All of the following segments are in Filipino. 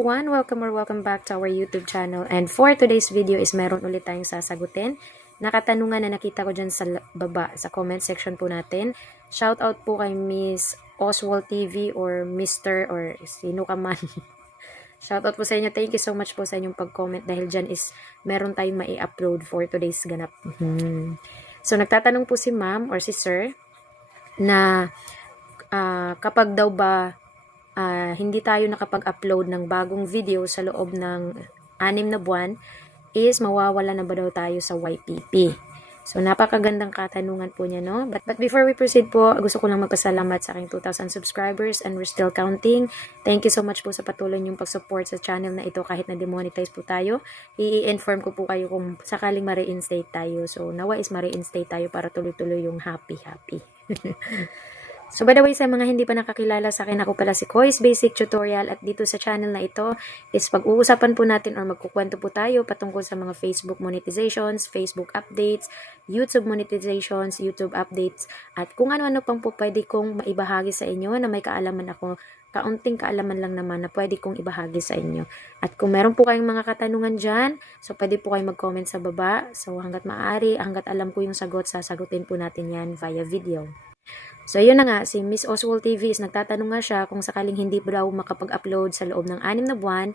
Welcome back to our YouTube channel. And for today's video is meron ulit tayong sasagutin na katanungan na nakita ko dyan sa baba, sa comment section po natin. Shout out po kay Miss Oswald TV or Mr. or sino ka man. Shout out po sa inyo. Thank you so much po sa inyong pag-comment dahil dyan is meron tayong mai-upload for today's ganap. So nagtatanong po si ma'am or si sir na kapag daw ba hindi tayo nakapag-upload ng bagong video sa loob ng 6 na buwan, is mawawala na ba daw tayo sa YPP? So, napakagandang katanungan po niya, no? But before we proceed po, gusto ko lang magpasalamat sa aking 2,000 subscribers and we're still counting. Thank you so much po sa patuloy niyong pag-support sa channel na ito kahit na demonetize po tayo. I-inform ko po kayo kung sakaling ma-reinstate tayo. So, nawa is ma-reinstate tayo para tuloy-tuloy yung happy. So by the way, sa mga hindi pa nakakilala sa akin, ako pala si Koi's Basic Tutorial at dito sa channel na ito is pag-uusapan po natin or magkukwento po tayo patungkol sa mga Facebook monetizations, Facebook updates, YouTube monetizations, YouTube updates at kung ano-ano pang po pwede kong maibahagi sa inyo na may kaalaman ako, kaunting kaalaman lang naman na pwede kong ibahagi sa inyo. At kung meron po kayong mga katanungan dyan, so pwede po kayong mag-comment sa baba. So hanggat maaari, hanggat alam ko yung sagot, sasagutin po natin yan via video. So, yun na nga, si Miss Oswald TV is nagtatanong nga siya kung sakaling hindi ba daw makapag-upload sa loob ng 6 na buwan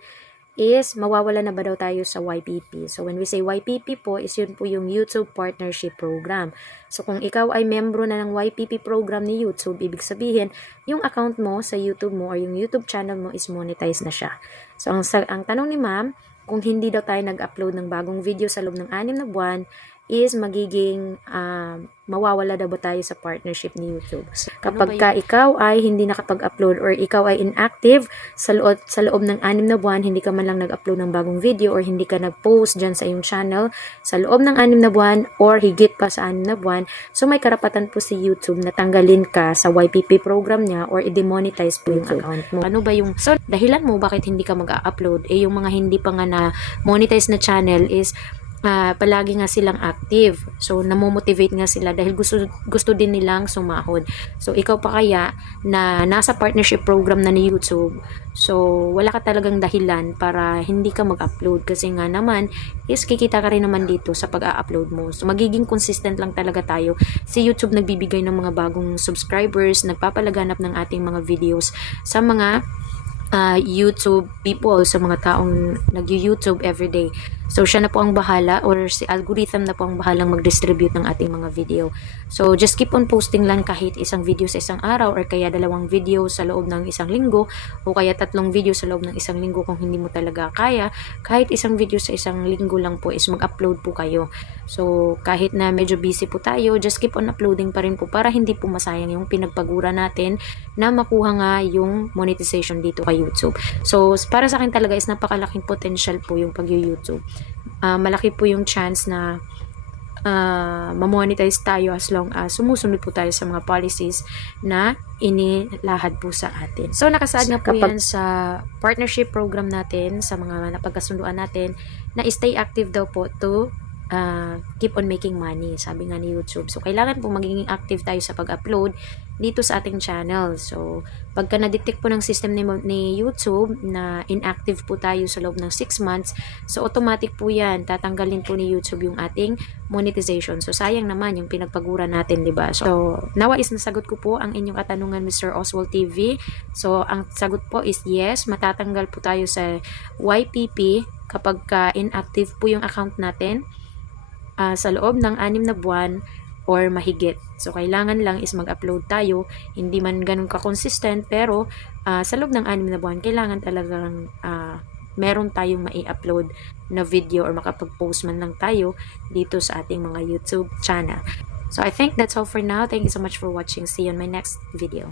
is mawawala na ba daw tayo sa YPP. So, when we say YPP po, is yun po yung YouTube Partnership Program. So, kung ikaw ay membro na ng YPP program ni YouTube, ibig sabihin, yung account mo sa YouTube mo or yung YouTube channel mo is monetized na siya. So, ang tanong ni ma'am, kung hindi daw tayo nag-upload ng bagong video sa loob ng 6 na buwan, is magiging mawawala daw ba tayo sa partnership ni YouTube. Kapag ikaw ay hindi nakapag-upload or ikaw ay inactive sa loob ng 6 na buwan, hindi ka man lang nag-upload ng bagong video or hindi ka nag-post dyan sa iyong channel sa loob ng 6 na buwan or higit pa sa 6 na buwan, so may karapatan po si YouTube na tanggalin ka sa YPP program niya or i-demonetize po yung account mo. Ano ba yung dahilan mo bakit hindi ka mag-upload? Yung mga hindi pa nga na monetize na channel is palagi nga silang active. So, namomotivate nga sila dahil gusto din nilang sumahod. So, ikaw pa kaya na nasa partnership program na ni YouTube, so, wala ka talagang dahilan para hindi ka mag-upload kasi nga naman is kikita ka rin naman dito sa pag-a-upload mo. So, magiging consistent lang talaga tayo. Si YouTube nagbibigay ng mga bagong subscribers, nagpapalaganap ng ating mga videos sa mga YouTube people, sa mga taong nag-YouTube everyday. So, siya na po ang bahala or si algorithm na po ang bahalang mag-distribute ng ating mga video. So, just keep on posting lang kahit isang video sa isang araw or kaya 2 video sa loob ng isang linggo o kaya 3 video sa loob ng isang linggo kung hindi mo talaga kaya. Kahit isang video sa isang linggo lang po is mag-upload po kayo. So, kahit na medyo busy po tayo, just keep on uploading pa rin po para hindi po masayang yung pinagpagura natin na makuha nga yung monetization dito kay YouTube. So, para sa akin talaga is napakalaking potential po yung pag-YouTube. Malaki po yung chance na ma-monetize tayo as long as sumusunod po tayo sa mga policies na inilahad po sa atin. So, nakasaad nga po yan sa partnership program natin, sa mga napagkasunduan natin, na stay active daw po to keep on making money, sabi nga ni YouTube. So, kailangan po magiging active tayo sa pag-upload dito sa ating channel. So, pagka na-detect po ng system ni YouTube na inactive po tayo sa loob ng 6 months, so automatic po yan, tatanggalin po ni YouTube yung ating monetization. So, sayang naman yung pinagpagura natin, diba? So, nawa is nasagot ko po ang inyong katanungan, Mr. Oswald TV. So, ang sagot po is yes, matatanggal po tayo sa YPP kapag inactive po yung account natin sa loob ng 6 na buwan or mahigit. So, kailangan lang is mag-upload tayo. Hindi man ganun ka-consistent, pero sa loob ng 6 na buwan, kailangan talagang meron tayong mai-upload na video or makapag-post man lang tayo dito sa ating mga YouTube channel. So, I think that's all for now. Thank you so much for watching. See you on my next video.